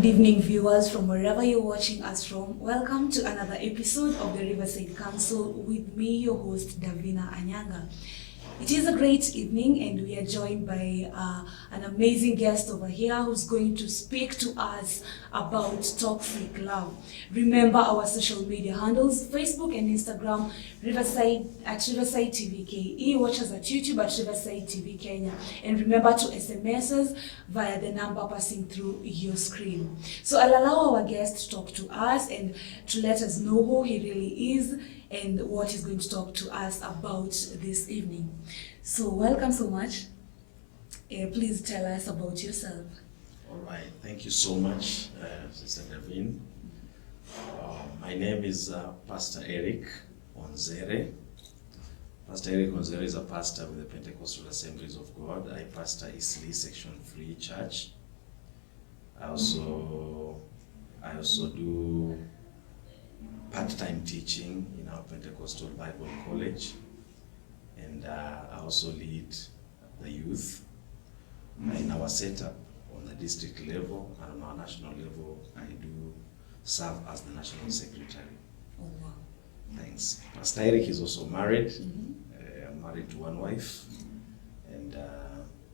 Good evening, viewers from wherever you're watching us from. Welcome to another episode of the Riverside Counsel with me, your host, Davina Anyanga. It is a great evening and we are joined by an amazing guest over here who's going to speak to us about toxic love. Remember our social media handles, Facebook and Instagram, Riverside at Riverside TV KE, watch us at YouTube at Riverside TV Kenya. And remember to SMS us via the number passing through your screen. So I'll allow our guest to talk to us and to let us know who he really is and what he's going to talk to us about this evening. So welcome so much. Please tell us about yourself. All right, thank you so much, Sister Davin. My name is Pastor Eric Onzere. Pastor Eric Onzere is a pastor with the Pentecostal Assemblies of God. I pastor Eastleigh Section 3 Church. I also do part-time teaching in our Pentecostal Bible College, and I also lead the youth in our setup on the district level, and on our national level I do serve as the national secretary. Oh wow. Thanks. Pastor Eric is also married. I'm married to one wife, and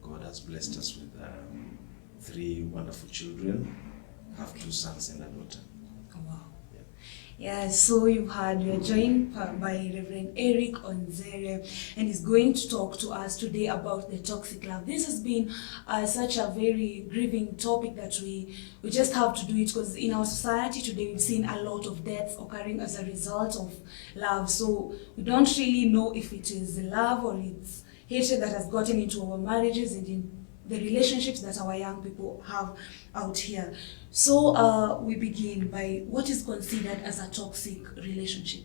God has blessed us with 3 wonderful children. I have 2 sons and a daughter. Yeah, so you're joined by Reverend Eric Onzere, and he's going to talk to us today about the toxic love. This has been such a very grieving topic that we just have to do it, because in our society today we've seen a lot of deaths occurring as a result of love. So we don't really know if it is love or it's hatred that has gotten into our marriages and in the relationships that our young people have out here. So we begin by what is considered as a toxic relationship.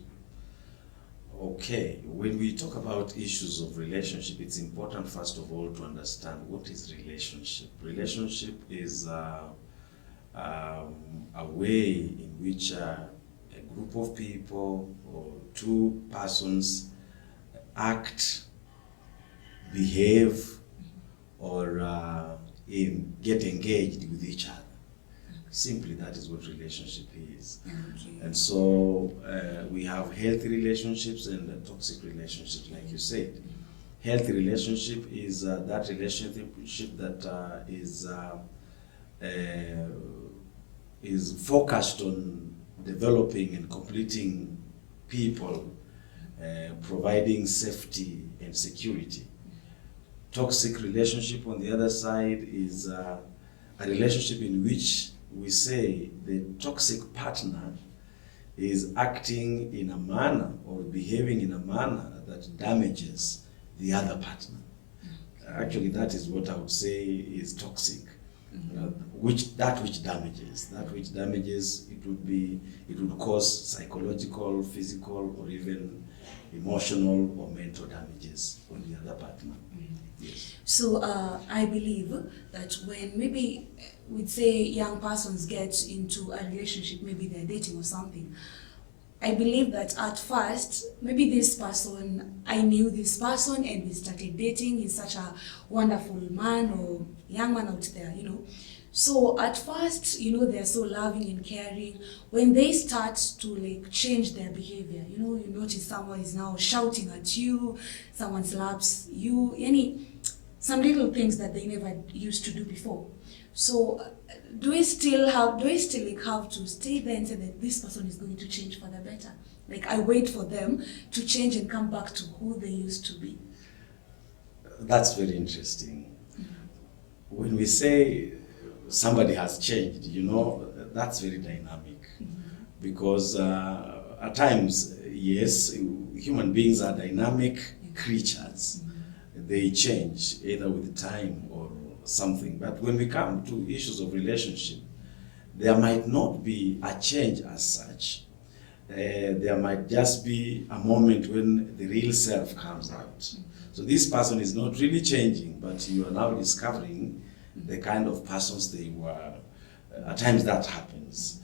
Okay, when we talk about issues of relationship, it's important first of all to understand what is relationship. Relationship is a way in which a group of people or 2 persons act, behave, or get engaged with each other. Simply, that is what relationship is. Okay. And so we have healthy relationships and toxic relationships, like you said. Healthy relationship is that relationship that is focused on developing and completing people, providing safety and security. Toxic relationship, on the other side, is a relationship in which we say the toxic partner is acting in a manner or behaving in a manner that damages the other partner. Actually, that is what I would say is toxic. Which damages, it would cause psychological, physical, or even emotional or mental damages on the other partner. Yes. So I believe that when maybe we'd say young persons get into a relationship, maybe they're dating or something, I believe that at first, maybe this person, I knew this person and we started dating, he's such a wonderful man or young man out there, So at first, they're so loving and caring. When they start to change their behavior, you notice someone is now shouting at you, someone slaps you, some little things that they never used to do before. So do we still have to stay there and say that this person is going to change for the better? I wait for them to change and come back to who they used to be. That's very interesting. When we say somebody has changed, that's very dynamic. Because at times, yes, human beings are dynamic creatures. They change either with time or something. But when we come to issues of relationship, there might not be a change as such. There might just be a moment when the real self comes out. So this person is not really changing, but you are now discovering the kind of persons they were. At times that happens.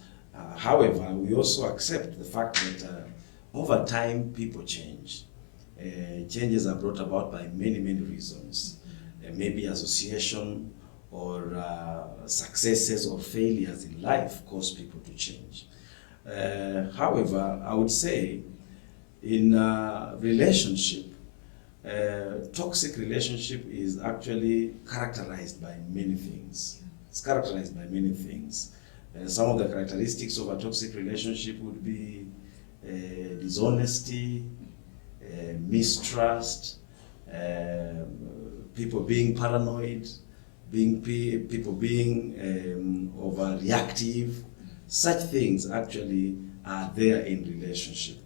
However, we also accept the fact that over time people change. Changes are brought about by many reasons. Maybe association or successes or failures in life cause people to change. However, I would say in relationship, toxic relationship is actually characterized by many things. It's characterized by many things. Some of the characteristics of a toxic relationship would be dishonesty, mistrust, people being paranoid, people being overreactive. Such things actually are there in relationship.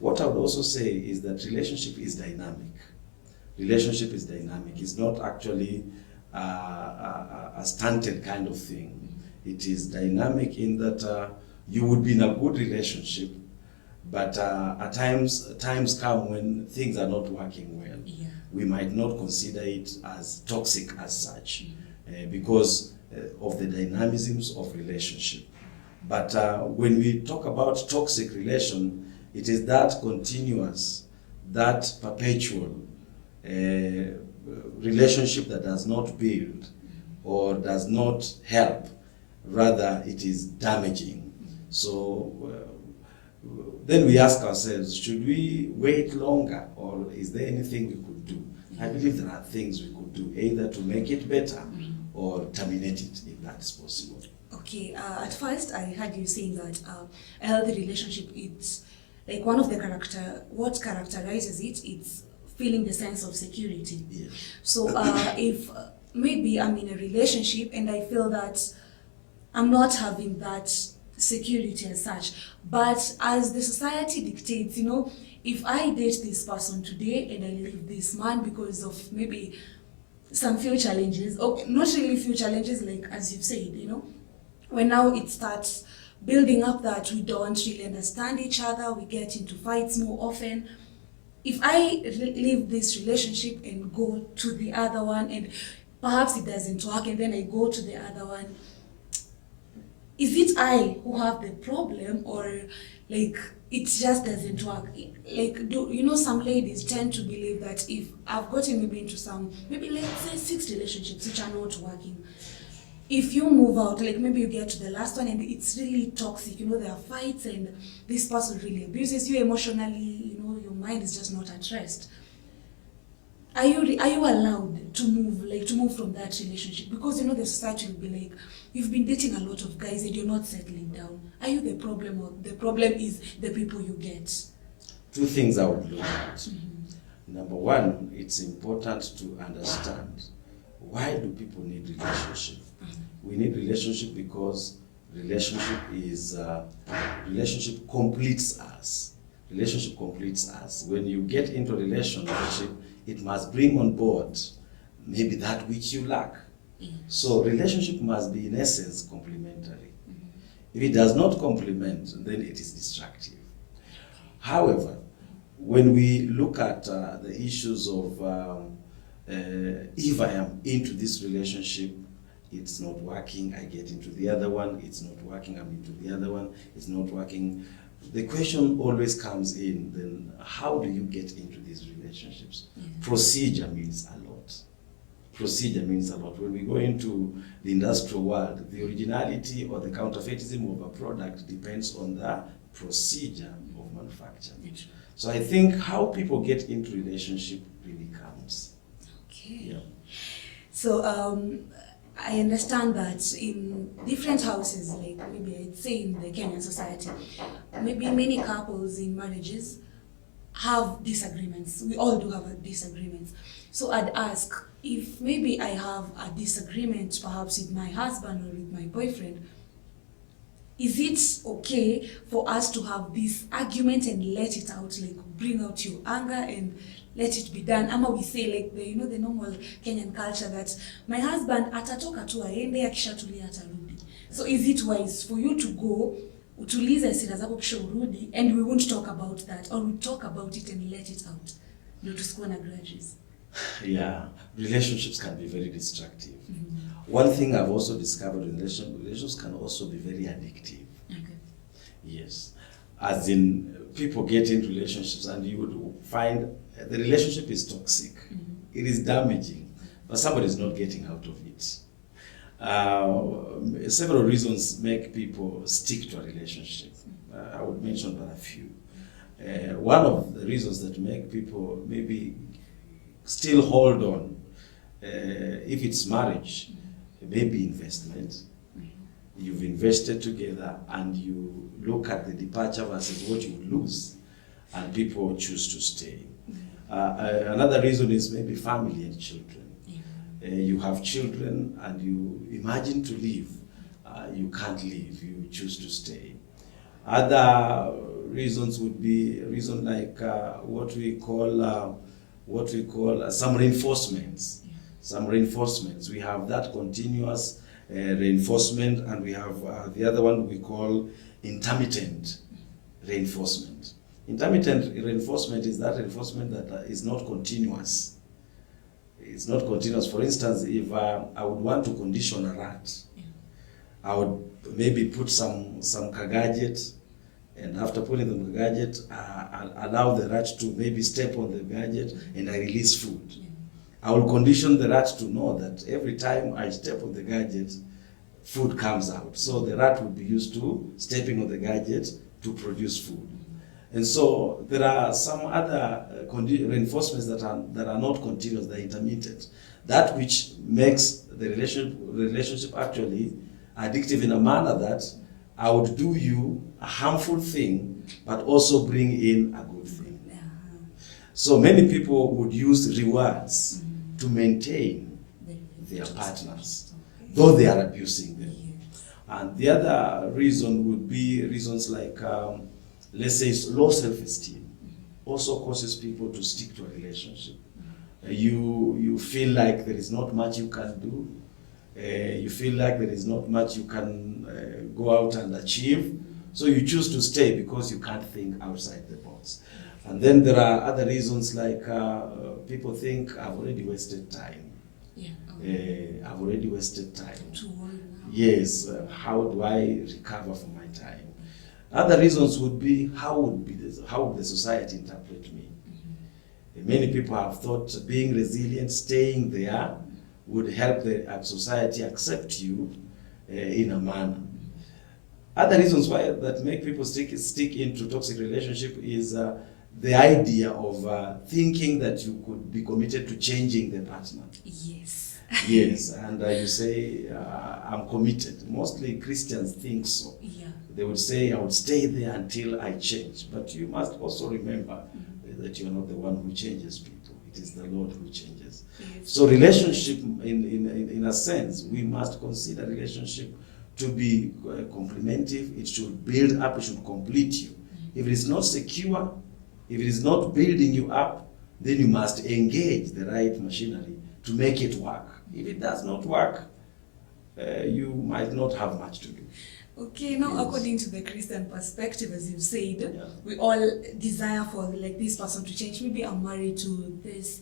What I would also say is that relationship is dynamic. Relationship is dynamic. It's not actually a stunted kind of thing. It is dynamic in that you would be in a good relationship, but at times come when things are not working well. Yeah. We might not consider it as toxic as such, because of the dynamisms of relationship. But when we talk about toxic relation, it is that continuous, that perpetual relationship that does not build or does not help. Rather, it is damaging. So then we ask ourselves, should we wait longer, or is there anything we could do? I believe there are things we could do, either to make it better or terminate it, if that's possible. Okay, at first I heard you saying that a healthy relationship, it's like one of the what characterizes it, it's feeling the sense of security. Yeah. So if maybe I'm in a relationship and I feel that I'm not having that security as such, but as the society dictates, if I date this person today and I leave this man because of maybe some few challenges, or not really few challenges, like as you've said, when now it starts building up that we don't really understand each other, we get into fights more often. If I leave this relationship and go to the other one, and perhaps it doesn't work, and then I go to the other one, is it I who have the problem, or like it just doesn't work? Like, some ladies tend to believe that if I've gotten maybe into maybe let's say 6 relationships which are not working, if you move out, like maybe you get to the last one and it's really toxic, there are fights and this person really abuses you emotionally, your mind is just not at rest. Are you allowed to move from that relationship? Because the society will be like, you've been dating a lot of guys and you're not settling down. Are you the problem, or the problem is the people you get? 2 things I would look at. Number one, it's important to understand, why do people need relationship? We need relationship because relationship completes us. Relationship completes us. When you get into a relationship, it must bring on board maybe that which you lack. So relationship must be in essence complementary. If it does not complement, then it is destructive. However, when we look at the issues of if I am into this relationship, it's not working, I get into the other one, it's not working, I'm into the other one, it's not working. The question always comes in, then how do you get into these relationships? Procedure means a lot. Procedure means a lot. When we go into the industrial world, the originality or the counterfeitism of a product depends on the procedure of manufacture. So I think how people get into relationship really counts. Okay. Yeah. So I understand that in different houses, like maybe I'd say in the Kenyan society, maybe many couples in marriages have disagreements. We all do have disagreements. So I'd ask, if maybe I have a disagreement perhaps with my husband or with my boyfriend, is it okay for us to have this argument and let it out, like bring out your anger and let it be done? Ama we say like the normal Kenyan culture that my husband atatoka tu aende akishatulia atarudi. So is it wise for you to go utulize hasira zako kisha urudi and we won't talk about that, or we talk about it and let it out? Ndio tusikuwe na grudges. Yeah, relationships can be very destructive. One thing I've also discovered in relationships can also be very addictive. Okay. Yes. As in, people get into relationships and you would find the relationship is toxic. It is damaging, but somebody is not getting out of it. Several reasons make people stick to a relationship. I would mention but a few. One of the reasons that make people maybe still hold on, if it's marriage, maybe investment. You've invested together and you look at the departure versus what you would lose, and people choose to stay. Another reason is maybe family and children. You have children and you imagine to leave, you can't leave, you choose to stay. Other reasons would be a reason like what we call some reinforcements. Some reinforcements. We have that continuous reinforcement, and we have the other one we call intermittent reinforcement. Intermittent reinforcement is that reinforcement that is not continuous. It's not continuous. For instance, if I would want to condition a rat, I would maybe put some gadget, and after putting the gadget, allow the rat to maybe step on the gadget, and I release food. I will condition the rat to know that every time I step on the gadget, food comes out. So the rat would be used to stepping on the gadget to produce food. And so there are some other reinforcements that are not continuous, they're intermittent. That which makes the relationship actually addictive in a manner that I would do you a harmful thing, but also bring in a good thing. So many people would use rewards to maintain their partners, though they are abusing them. And the other reason would be reasons like, let's say, low self-esteem also causes people to stick to a relationship. You feel like there is not much you can do. You feel like there is not much you can go out and achieve. So you choose to stay because you can't think outside the box. And then there are other reasons like people think, I've already wasted time. I've already wasted time. Yes, how do I recover from my time? Other reasons would be, how would the society interpret me? Many people have thought being resilient, staying there, would help the society accept you in a manner. Other reasons why that make people stick into toxic relationship is the idea of thinking that you could be committed to changing the partner. Yes. Yes, and you say, I'm committed. Mostly Christians think so. Yeah. They would say, I would stay there until I change. But you must also remember that you're not the one who changes people. It is the Lord who changes. Yes. So relationship, in a sense, we must consider relationship to be complementary. It should build up, it should complete you. If it is not secure, if it is not building you up, then you must engage the right machinery to make it work. If it does not work, you might not have much to do. Okay, now yes. According to the Christian perspective, as you said, we all desire for like this person to change. Maybe I'm married to this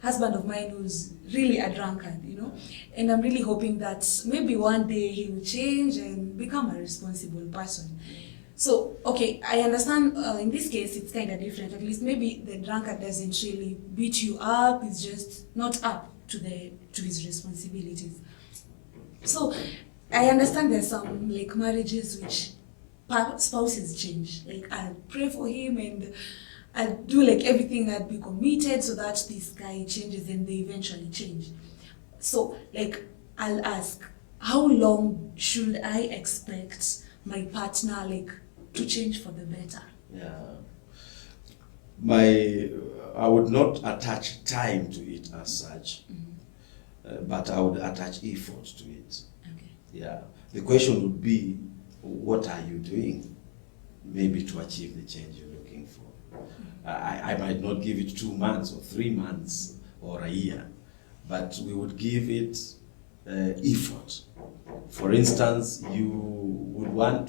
husband of mine who's really a drunkard, and I'm really hoping that maybe one day he will change and become a responsible person. So, okay, I understand in this case it's kind of different. At least maybe the drunkard doesn't really beat you up, it's just not up to his responsibilities. So, I understand there's some like marriages which spouses change. Like I'll pray for him and I'll do like everything, I'll be committed so that this guy changes and they eventually change. So like I'll ask, how long should I expect my partner like to change for the better? I would not attach time to it as such, but I would attach effort to it. Yeah, the question would be, what are you doing maybe to achieve the change you're looking for? I might not give it 2 months or 3 months or a year, but we would give it effort. For instance, you would want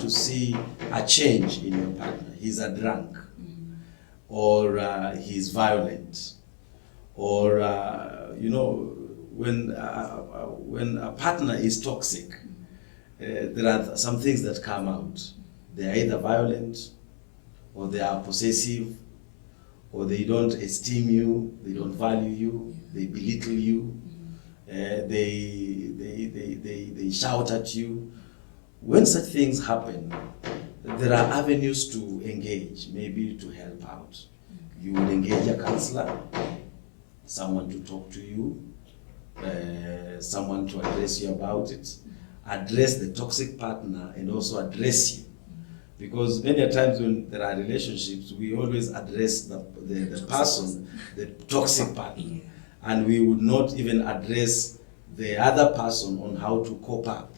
to see a change in your partner. He's a drunk, or he's violent, or when a partner is toxic, there are some things that come out. They are either violent, or they are possessive, or they don't esteem you, they don't value you, they belittle you. they shout at you. When such things happen, there are avenues to engage, maybe to help out. You would engage a counselor, someone to talk to you, someone to address you about it, address the toxic partner, and also address you. Because many times when there are relationships, we always address the person, the toxic partner, and we would not even address the other person on how to cope up,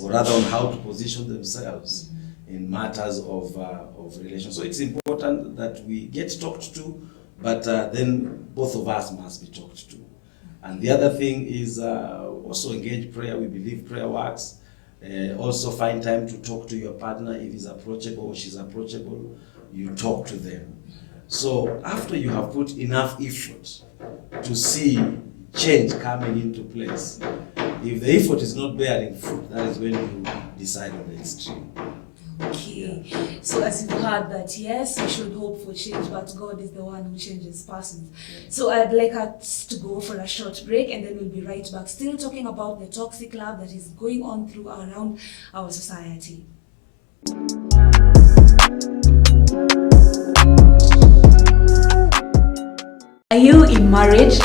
or rather on how to position themselves in matters of relations. So it's important that we get talked to, but then both of us must be talked to. And the other thing is also engage prayer. We believe prayer works. Also find time to talk to your partner. If he's approachable or she's approachable, you talk to them. So after you have put enough effort to see change coming into place, if the effort is not bearing fruit, that is when you decide on the extreme. Okay, so as you've heard that, yes, we should hope for change, but God is the one who changes persons. So I'd like us to go for a short break, and then we'll be right back, still talking about the toxic love that is going on through around our society. Are you in marriage,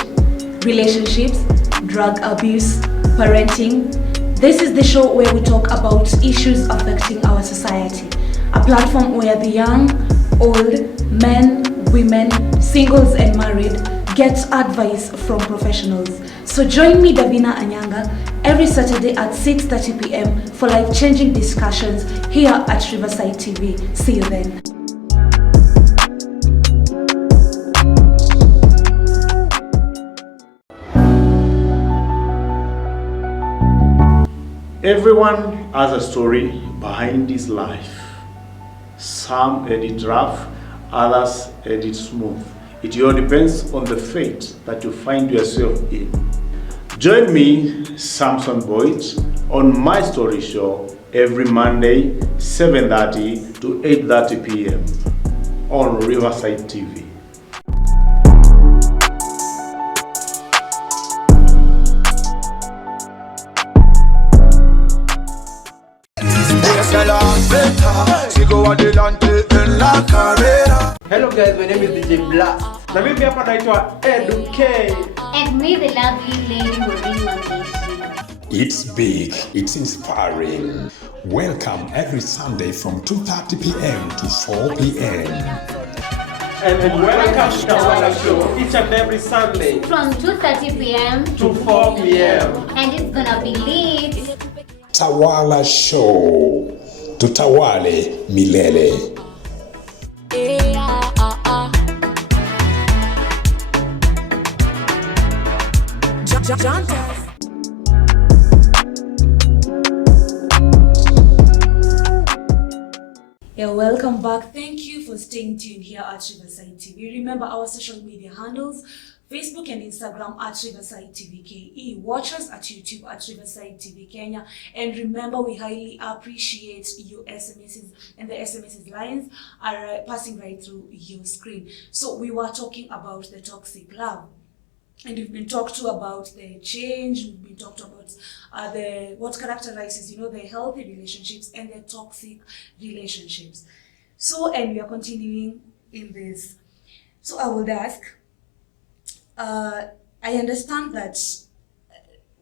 relationships, drug abuse, parenting? This is the show where we talk about issues affecting our society. A platform where the young, old, men, women, singles and married get advice from professionals. So join me, Davina Anyanga, every Saturday at 6:30 p.m. for life-changing discussions here at Riverside TV. See you then. Everyone has a story behind his life. Some edit rough, others edit smooth. It all depends on the fate that you find yourself in. Join me, Samson Boyd, on My Story Show every Monday, 7:30 to 8:30 p.m. on Riverside TV. Hello guys, my name is DJ Blast. Na mimi hapa naitwa Educate. And me, the lovely lady Maureen Wangeshi. It's big, it's inspiring. Welcome every Sunday from 2:30 p.m. to 4 p.m. And welcome to Tawala Show each and every Sunday From 2:30 p.m. to 4 p.m. And it's gonna be lit. Tawala Show. Tutawale milele. Yeah, welcome back. Thank you for staying tuned here at Riverside TV. Remember our social media handles: Facebook and Instagram at Riverside TV KE. Watch us at YouTube at Riverside TV Kenya. And remember, we highly appreciate your SMSs, and the SMSs lines are passing right through your screen. So we were talking about the toxic love. And we've been talked to about the change, we've been talked about what characterizes, the healthy relationships and the toxic relationships. So, and we are continuing in this. So I would ask, I understand that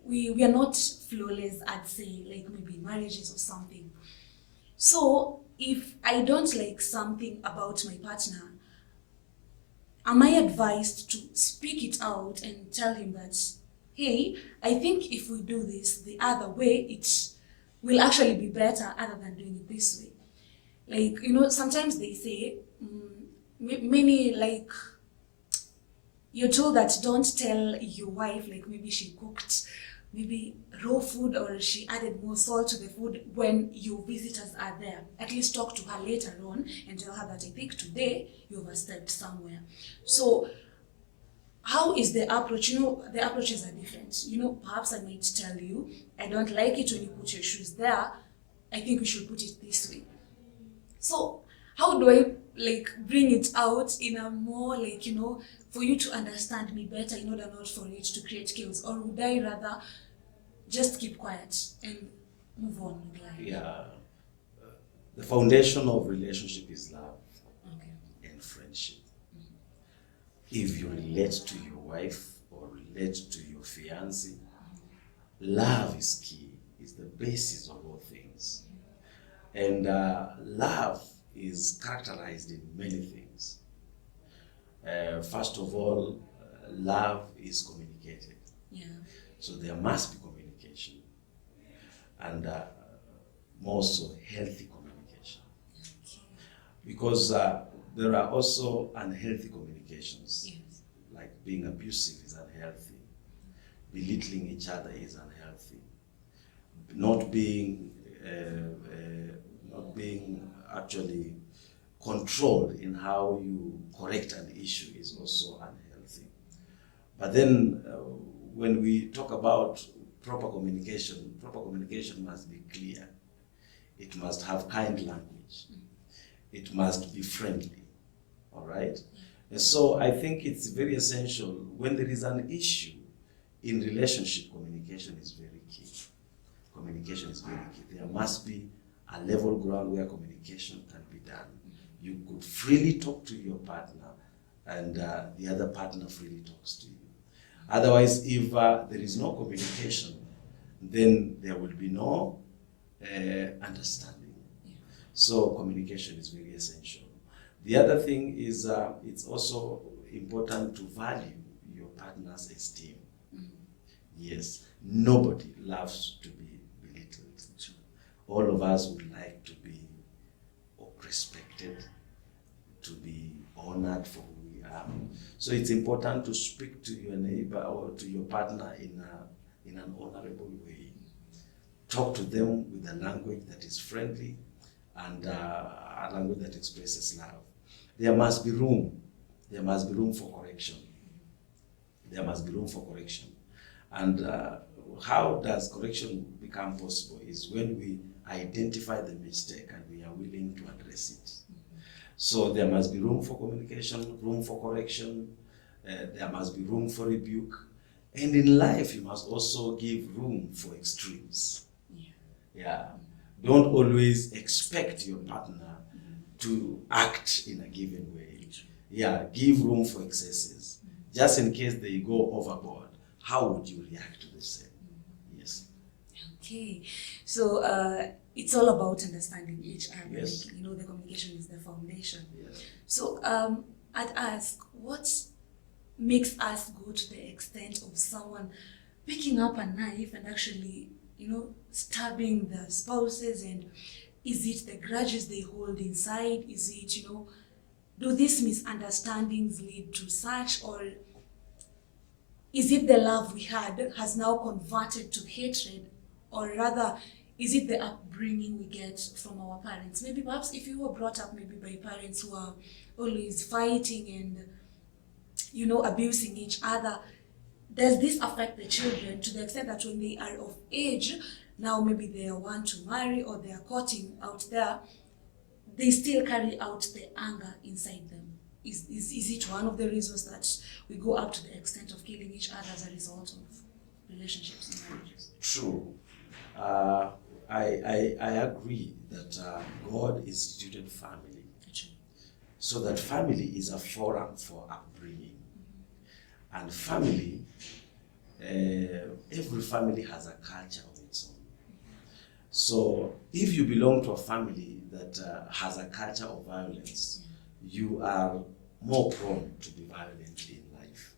we are not flawless, I'd say, like maybe marriages or something. So if I don't like something about my partner, am I advised to speak it out and tell him that, hey, I think if we do this the other way, it will actually be better other than doing it this way? Like, sometimes they say, many, like, you're told that don't tell your wife, like maybe she cooked maybe raw food or she added more salt to the food when your visitors are there. At least talk to her later on and tell her that I think today you overstepped somewhere. So how is the approach? The approaches are different. Perhaps I might tell you, I don't like it when you put your shoes there. I think we should put it this way. So how do I bring it out in a more for you to understand me better in order not for it to create chaos? Or would I rather just keep quiet and move on with life? Yeah. The foundation of relationship is love Okay. and friendship. If you relate to your wife or relate to your fiancé, love is key, is the basis of all things. And love is characterized in many things. First of all, love is communicated. Yeah. So there must be communication, and more so healthy communication. Because there are also unhealthy communications, Yes. like being abusive is unhealthy, belittling each other is unhealthy, not being actually controlled in how you correct an issue is also unhealthy. But then when we talk about proper communication must be clear. It must have kind language. It must be friendly, all right? And so I think it's very essential when there is an issue in relationship, communication is very key. Communication is very key. There must be a level ground where communication can be done. You could freely talk to your partner and the other partner freely talks to you. Otherwise, if there is no communication, then there will be no understanding. So communication is very essential. The other thing is it's also important to value your partner's esteem. Yes, nobody loves to be belittled. All of us would like to be respected, to be honored for who we are. So it's important to speak to your neighbor or to your partner in an honorable way. Talk to them with a language that is friendly and a language that expresses love. There must be room. There must be room for correction. There must be room for correction. And how does correction become possible is when we identify the mistake and we are willing to address it. So there must be room for communication, room for correction, there must be room for rebuke. And in life, you must also give room for extremes. Yeah. Don't always expect your partner to act in a given way. Yeah, give room for excesses. Just in case they go overboard, how would you react to the same? Yes. Okay, so it's all about understanding each other. Yes. Like, the communication is the foundation. Yes. So I'd ask, what makes us go to the extent of someone picking up a knife and actually, stabbing the spouses? And is it the grudges they hold inside? Is it, do these misunderstandings lead to such, or is it the love we had has now converted to hatred, or rather, is it the upbringing we get from our parents? Maybe perhaps if you were brought up maybe by parents who are always fighting and, abusing each other, does this affect the children to the extent that when they are of age, now maybe they want to marry or they are courting out there, they still carry out the anger inside them? Is it one of the reasons that we go up to the extent of killing each other as a result of relationships and marriages? True. I agree that God instituted family. So that family is a forum for upbringing. And family, every family has a culture of its own. So if you belong to a family that has a culture of violence, you are more prone to be violent in life.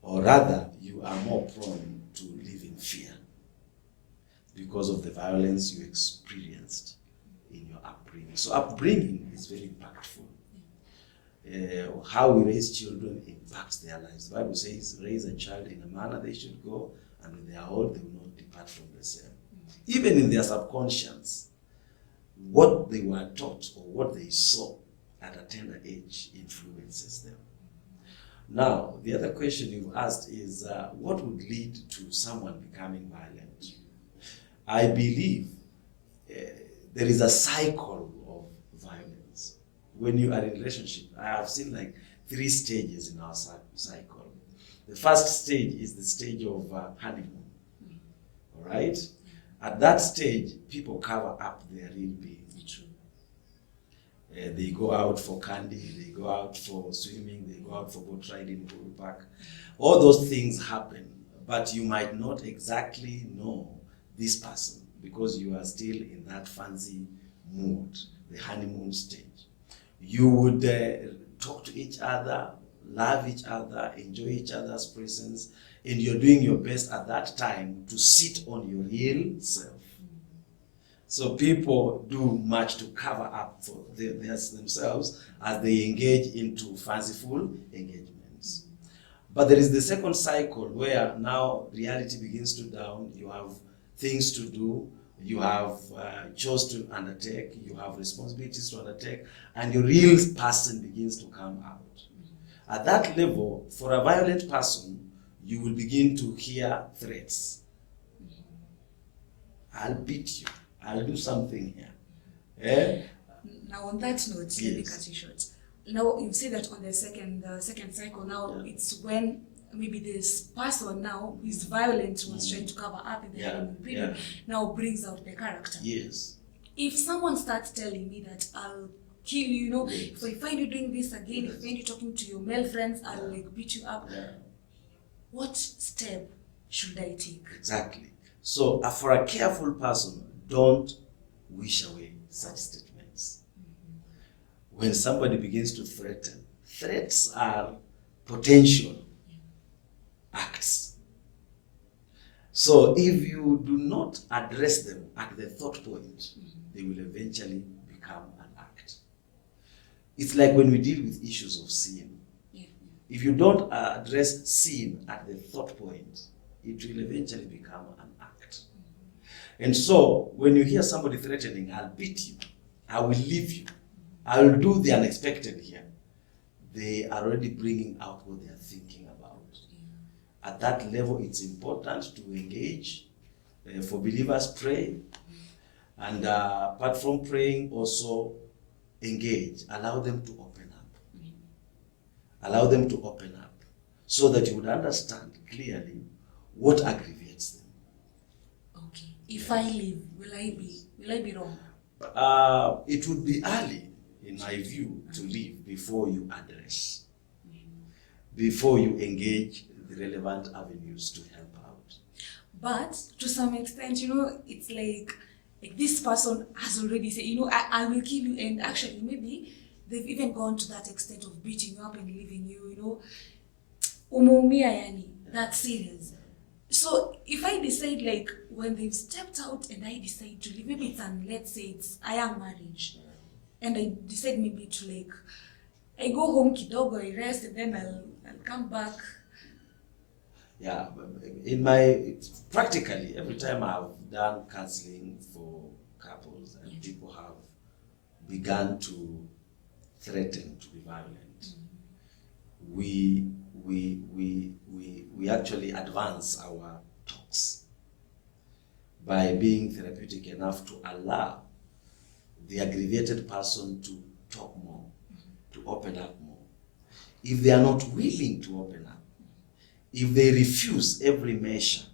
Or rather, you are more prone to live in fear because of the violence you experienced in your upbringing. So upbringing is very impactful. How we raise children impacts their lives. The Bible says, raise a child in a manner they should go, and when they are old, they will not depart from the same. Even in their subconscious, what they were taught or what they saw at a tender age influences them. Now, the other question you asked is, what would lead to someone becoming violent? I believe there is a cycle of violence. When you are in a relationship, I have seen 3 stages in our cycle. The first stage is the stage of honeymoon. All right? At that stage, people cover up their real being. They go out for candy, they go out for swimming, they go out for boat riding, Buru Park. All those things happen, but you might not exactly know this person because you are still in that fancy mood, the honeymoon stage. You would talk to each other, love each other, enjoy each other's presence, and you're doing your best at that time to sit on your real self. So people do much to cover up for themselves as they engage into fanciful engagements. But there is the second cycle where now reality begins to dawn. You have things to do, you have chores to undertake, you have responsibilities to undertake, and your real person begins to come out. At that level, for a violent person, you will begin to hear threats. I'll beat you. I'll do something here. Eh? Now on that note, let me cut you short. Now you say that on the second cycle, now it's when maybe this person now who is violent was trying to cover up in the honeymoon period, now brings out the character. Yes. If someone starts telling me that I'll kill you, you know, if I find you doing this again, if I find you talking to your male friends, I'll like beat you up. What step should I take? Exactly. So for a careful person, don't wish away such statements. When somebody begins to threaten, threats are potential acts. So if you do not address them at the thought point, they will eventually become an act. It's like when we deal with issues of sin. If you don't address sin at the thought point, it will eventually become an act. And so, when you hear somebody threatening, I'll beat you, I will leave you, I will do the unexpected here, they are already bringing out what they are thinking about. At that level, it's important to engage. For believers, pray. And apart from praying, also engage. Allow them to open up. Allow them to open up so that you would understand clearly what aggravates them. Okay. If I leave, will I be wrong? It would be early, in my view, to leave before you address, before you engage the relevant avenues to help out. But to some extent, you know, it's like this person has already said, you know, I will kill you, and actually maybe they've even gone to that extent of beating you up and leaving you, you know. Umeumia yani, that's serious. So if I decide, like, when they've stepped out and I decide to leave, maybe let's say it's a young marriage, and I decide maybe to, like, I go home kidogo, I rest, and then I'll come back. Yeah, practically every time I've done counseling for couples and people have begun to threaten to be violent, we actually advance our talks by being therapeutic enough to allow the aggravated person to talk more, to open up more. If they are not willing to open up, if they refuse every measure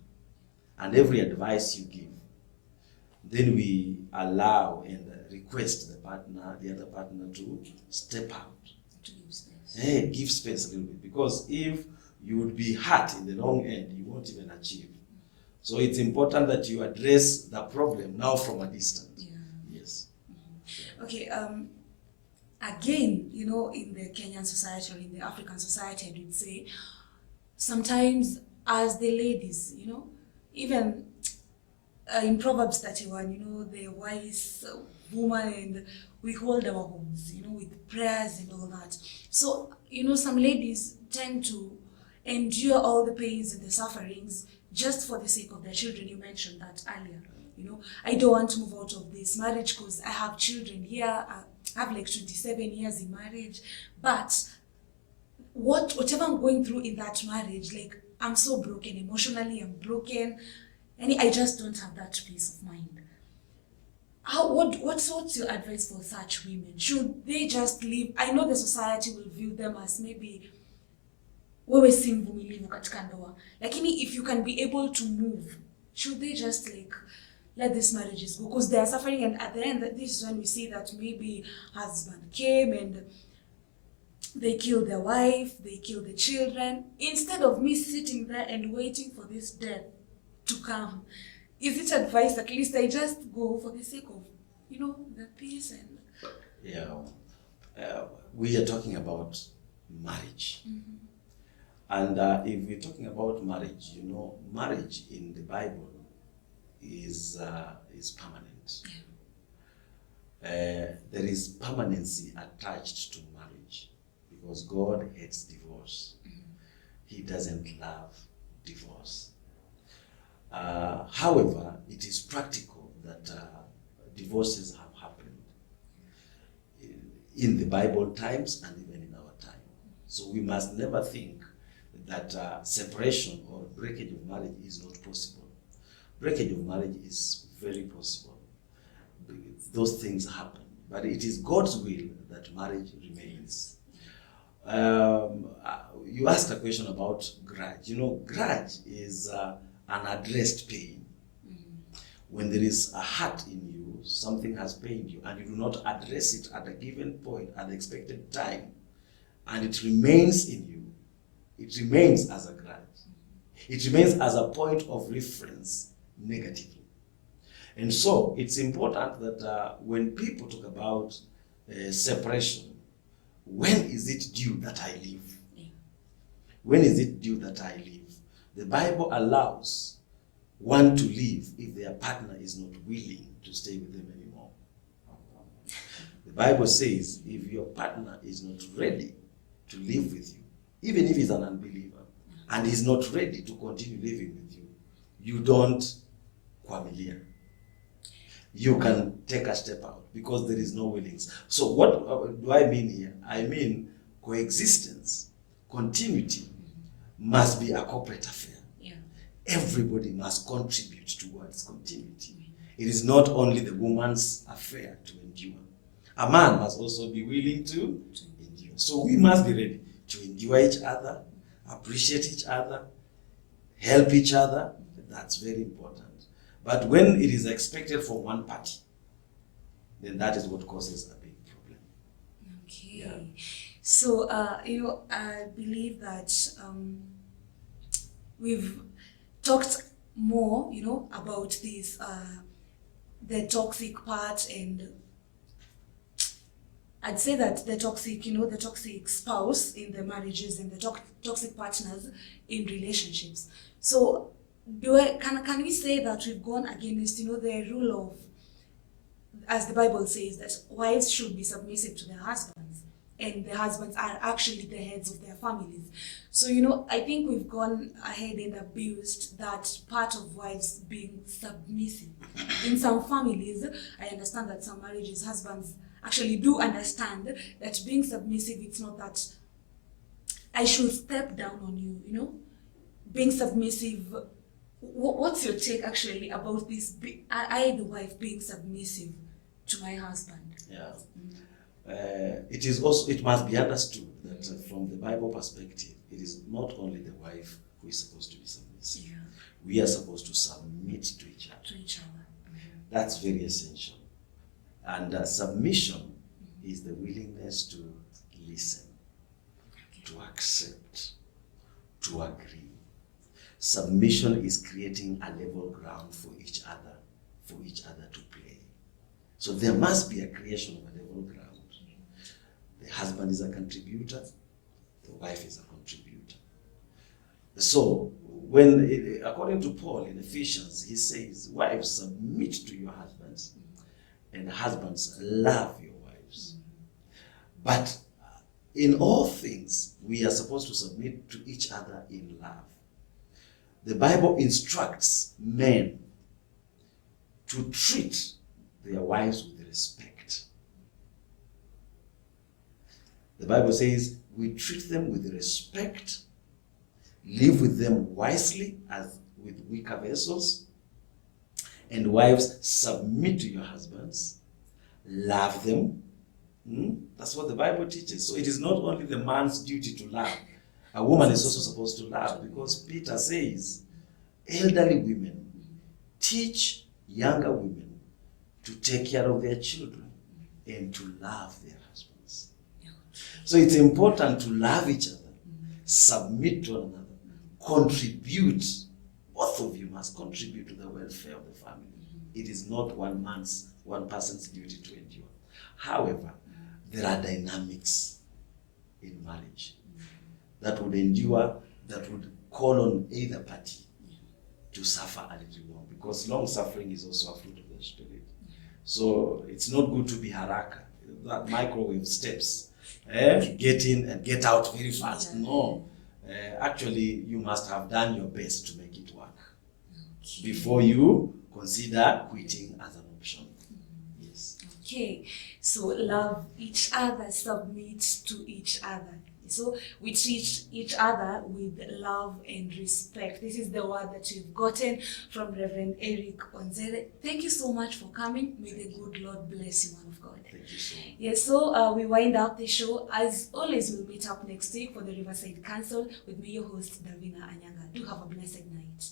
and every advice you give, then we allow and request the other partner to step out. To give space. Give space a little bit, because if you would be hurt in the long end, you won't even achieve. So it's important that you address the problem now from a distance. Yes. Okay, again, you know, in the Kenyan society or in the African society, I would say, sometimes as the ladies, you know, even in Proverbs 31, you know, the wise woman, and we hold our homes, you know, with prayers and all that. So, you know, some ladies tend to endure all the pains and the sufferings just for the sake of their children. You mentioned that earlier. You know, I don't want to move out of this marriage because I have children here. I have like 27 years in marriage. But whatever I'm going through in that marriage, like, I'm so broken emotionally, I'm broken, and I just don't have that peace of mind. what's your advice for such women? Should they just leave? I know the society will view them as maybe wewe si mvumilivu katika ndoa, lakini if you can be able to move, should they just like let these marriages go because they are suffering, and at the end this is when we see that maybe husband came and they killed their wife, they killed the children, instead of me sitting there and waiting for this death to come. Is it advice at least I just go for the sake of, the peace and... Yeah, we are talking about marriage. Mm-hmm. And if we're talking about marriage, marriage in the Bible is permanent. Yeah. There is permanency attached to marriage because God hates divorce. Mm-hmm. He doesn't love divorce. However, it is practical that divorces have happened in the Bible times and even in our time. So we must never think that separation or breakage of marriage is not possible. Breakage of marriage is very possible. Those things happen. But it is God's will that marriage remains. You asked a question about grudge. Grudge is unaddressed pain. Mm-hmm. When there is a hurt in you, something has pained you, and you do not address it at a given point, at the expected time, and it remains in you, it remains as a grudge. It remains as a point of reference negatively. And so it's important that when people talk about separation, when is it due that I leave? Yeah. When is it due that I leave? The Bible allows one to leave if their partner is not willing to stay with them anymore. The Bible says if your partner is not ready to live with you, even if he's an unbeliever, and he's not ready to continue living with you, you don't quamilia. You can take a step out because there is no willingness. So what do I mean here? I mean coexistence, continuity must be a corporate affair. Yeah. Everybody must contribute towards continuity. It is not only the woman's affair to endure. A man must also be willing to endure. So we must be ready to endure each other, appreciate each other, help each other. That's very important. But when it is expected from one party, then that is what causes a big problem. Okay. Yeah. So, I believe that we've talked more, about this, the toxic part, and I'd say that the toxic spouse in the marriages and the toxic partners in relationships. So, can we say that we've gone against, the rule of, as the Bible says, that wives should be submissive to their husbands, and the husbands are actually the heads of their families. So, I think we've gone ahead and abused that part of wives being submissive. In some families, I understand that some marriages, husbands actually do understand that being submissive, it's not that I should step down on you, being submissive. What's your take actually about this? I, the wife, being submissive to my husband? Yeah. It must be understood that from the Bible perspective, it is not only the wife who is supposed to be submissive. Yeah. We are supposed to submit to each other. To each other. Mm-hmm. That's very essential. And submission is the willingness to listen, to accept, to agree. Submission is creating a level ground for each other to play. So there must be a creation of a level ground. The husband is a contributor, the wife is a contributor. So according to Paul in Ephesians, he says, wives, submit to your husbands, and husbands, love your wives. But in all things, we are supposed to submit to each other in love. The Bible instructs men to treat their wives with respect. The Bible says we treat them with respect, live with them wisely as with weaker vessels, And wives, submit to your husbands, love them. That's what the Bible teaches. So it is not only the man's duty to love. A woman is also supposed to love, because Peter says, elderly women, teach younger women to take care of their children and to love their husbands. So it's important to love each other, submit to one another, contribute. Both of you must contribute to the welfare of the family. It is not one person's duty to endure. However, there are dynamics in marriage that would endure, that would call on either party to suffer a little more, because long suffering is also a fruit of the Spirit. So it's not good to be haraka, that microwave steps, get in and get out very fast. No, actually you must have done your best to make it work before you consider quitting as an option. Yes. Okay, so love each other, submit to each other. So we treat each other with love and respect. This is the word that you've gotten from Reverend Eric Onzere. Thank you so much for coming. May the good Lord bless you, man of God. Thank you so much. Yes, so we wind up the show. As always, we'll meet up next week for the Riverside Counsel with me, your host, Davina Anyaga. Do have a blessed night.